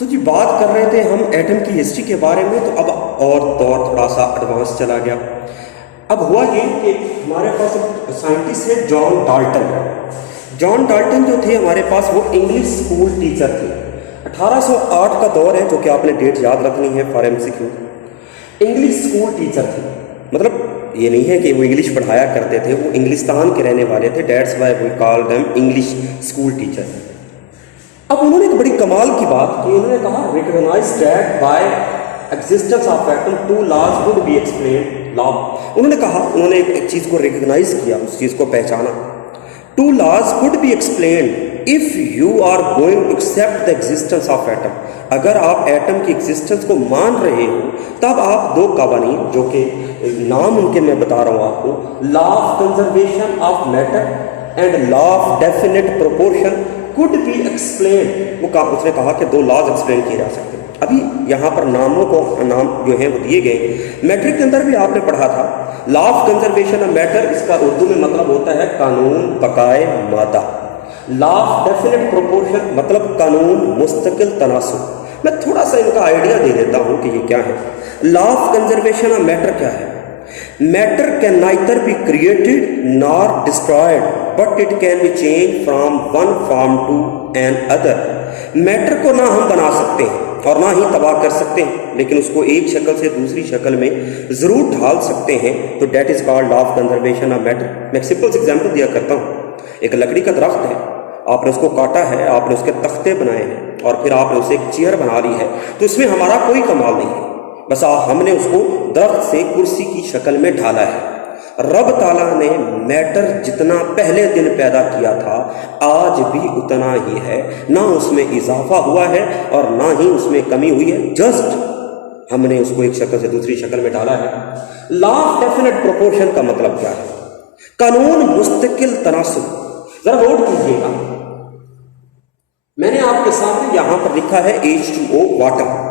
तो जी बात कर रहे थे हम एटम की हिस्ट्री के बारे में, तो अब और दौर थोड़ा सा एडवांस चला गया। अब हुआ ये कि हमारे पास एक साइंटिस्ट है जॉन डाल्टन। जॉन डाल्टन जो थे हमारे पास, वो इंग्लिश स्कूल टीचर थे। 1808 का दौर है, जो कि आपने डेट याद रखनी है for MCQ. English school teacher थे, मतलब ये नहीं है कि वो इंग्लिश पढ़ाया करते थे, वो इंग्लिस्तान के रहने वाले थे। That's why we call them English school teacher. अब उन्होंने एक बड़ी कमाल की बात की। उन्होंने कहा recognize that by existence of atom two laws would be explain law. उन्होंने कहा, उन्होंने एक चीज को रिकॉग्नाइज किया, उस चीज को पहचाना। Two laws could be explain if you are going to accept the existence of atom. अगर आप एटम की एग्जिस्टेंस को मान रहे हो, तब आप दो कवानीन, जो कि नाम उनके मैं बता रहा हूं आपको, law of conservation of matter and law of definite proportion could be explain. उसने कहा कि दो लॉज एक्सप्लेन किए जा सकते हैं। अभी यहाँ पर नामों को नाम जो है वो दिए गए। मैट्रिक के अंदर भी आपने पढ़ा था law of conservation of matter, इसका उर्दू में मतलब होता है कानून बकाए मादा। लॉ ऑफ डेफिनेट प्रोपोर्शन मतलब कानून मुस्तकिल तनासुब। मैं थोड़ा सा इनका आइडिया दे देता हूँ कि ये क्या है। Law of conservation of matter क्या है? Matter can neither be created nor destroyed but it can be change from one form to another. Matter को ना हम बना सकते हैं और ना ही तबाह कर सकते हैं, लेकिन उसको एक शक्ल से दूसरी शक्ल में जरूर ढाल सकते हैं। तो that is called law of conservation of matter. मैं एक सिंपल एग्जांपल दिया करता हूँ। एक लकड़ी का दरख्त है, आपने उसको काटा है, आपने उसके तख्ते बनाए हैं और फिर आपने उसे एक चेयर बना ली है, तो इसमें हमारा कोई कमाल नहीं है। बस हमने उसको दरख्त से कुर्सी की शक्ल में ढाला है। रब ताला ने मैटर जितना पहले दिन पैदा किया था, आज भी उतना ही है। ना उसमें इजाफा हुआ है और ना ही उसमें कमी हुई है, जस्ट हमने उसको एक शक्ल से दूसरी शक्ल में डाला है। लॉ ऑफ डेफिनेट प्रोपोर्शन का मतलब क्या है? कानून मुस्तकिल तनासुब। जरा नोट कीजिएगा, मैंने आपके सामने यहां पर लिखा है H2O वाटर।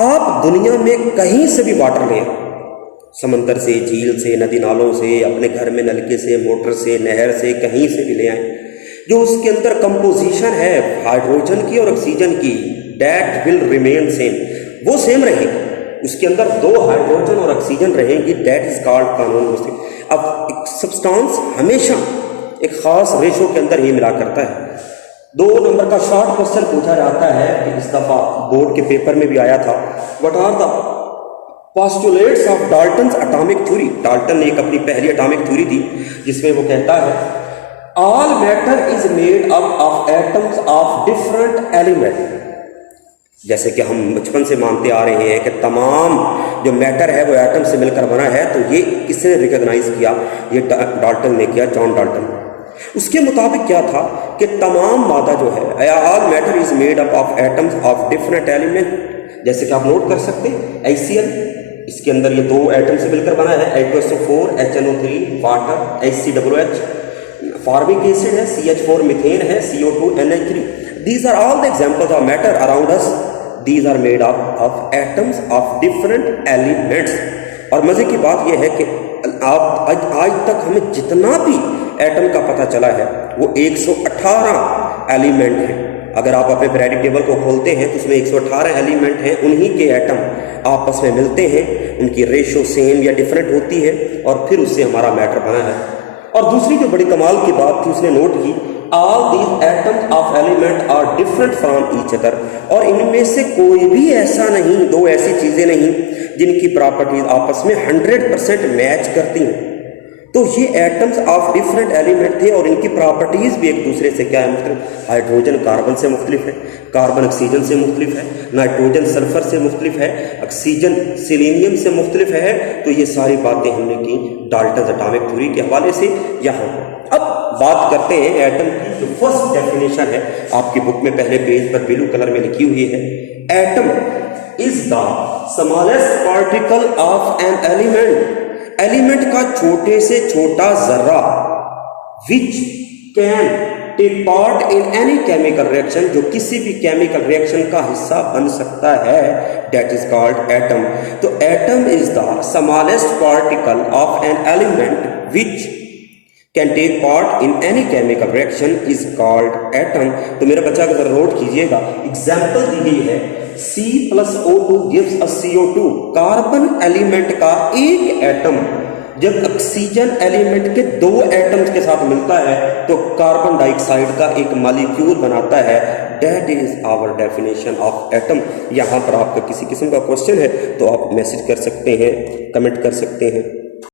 आप दुनिया में कहीं से भी वाटर लें, समंदर से, झील से, नदी नालों से, अपने घर में नलके से, मोटर से, नहर से, कहीं से भी ले आए, जो उसके अंदर कंपोजिशन है हाइड्रोजन की और ऑक्सीजन की, दैट विल रिमेन सेम, वो सेम रहेगी। उसके अंदर दो हाइड्रोजन और ऑक्सीजन रहेंगी, दैट इज कॉल्ड कानून मुस्तकिल। अब एक सब्सटेंस हमेशा एक खास रेशो के अंदर ही मिला करता है। 2 नंबर का शॉर्ट क्वेश्चन पूछा जाता है कि इस दफा बोर्ड के पेपर में भी आया था, what are the postulates of Dalton's atomic theory. Dalton ने एक अपनी पहली एटॉमिक थ्योरी दी, जिसमें वो कहता है all matter is made up of atoms of different element. जैसे कि हम बचपन से मानते आ रहे हैं कि तमाम जो मैटर है वो एटम से मिलकर बना है, तो ये किसने रिकॉग्नाइज किया? ये डाल्टन ने किया, जॉन डाल्टन। उसके मुताबिक क्या था कि तमाम मादा जो है, all matter is made up of atoms of different element. जैसे कि आप नोट कर सकते हैं HCl, इसके अंदर ये 2 एटम से मिलकर बना है, H2SO4 HNO3 water, HCOOH formic acid है, CH4 मीथेन है, CO2 NH3। These are all the examples of matter around us. These are made up of atoms of different elements. और मजे की बात यह है कि आज तक हमें जितना भी एटम का पता चला है वो 118 एलिमेंट हैं। अगर आप अपने पीरियोडिक टेबल को खोलते हैं तो उसमें 118 एलिमेंट हैं, उन्हीं के एटम आपस में मिलते हैं, उनकी रेशो सेम या डिफरेंट होती है और फिर उससे हमारा मैटर बना है। और दूसरी जो बड़ी कमाल की बात थी, उसने नोट की all these atoms of element are different from each other. और इनमें से कोई भी ऐसा नहीं, 2 ऐसी चीजें नहीं जिनकी प्रॉपर्टीज आपस में 100% मैच करती हैं। तो ये एटम्स ऑफ डिफरेंट एलिमेंट थे और इनकी प्रॉपर्टीज भी एक दूसरे से क्या है? मुख्तलिफ। हाइड्रोजन कार्बन से मुख्तलिफ है, कार्बन ऑक्सीजन से मुख्तलिफ है, नाइट्रोजन सल्फर से मुख्तलिफ है, ऑक्सीजन सेलेनियम से मुख्तलिफ है। तो ये सारी बातें हमने की डाल्टन एटॉमिक थ्योरी के हवाले से। यहाँ अब बात करते हैं एटम की। जो फर्स्ट डेफिनेशन है आपकी बुक में पहले पेज पर ब्लू कलर में लिखी हुई है, atom is the smallest particle of an element. Element का छोटे से छोटा जर्रा which can take part in any chemical reaction, जो किसी भी केमिकल रिएक्शन का हिस्सा बन सकता है, दैट इज कॉल्ड एटम। तो atom is the smallest particle of an element which can take part in any chemical reaction is called atom. तो मेरा बच्चा अगर नोट कीजिएगा, एग्जाम्पल दी गई है C+O2 gives a CO2। Carbon element का एक एटम जब ऑक्सीजन एलिमेंट के 2 एटम्स के साथ मिलता है तो कार्बन डाइऑक्साइड का एक मॉलिक्यूल बनाता है। That is our definition of atom. यहाँ पर आपका किसी किस्म का क्वेश्चन है तो आप मैसेज कर सकते हैं, कमेंट कर सकते हैं।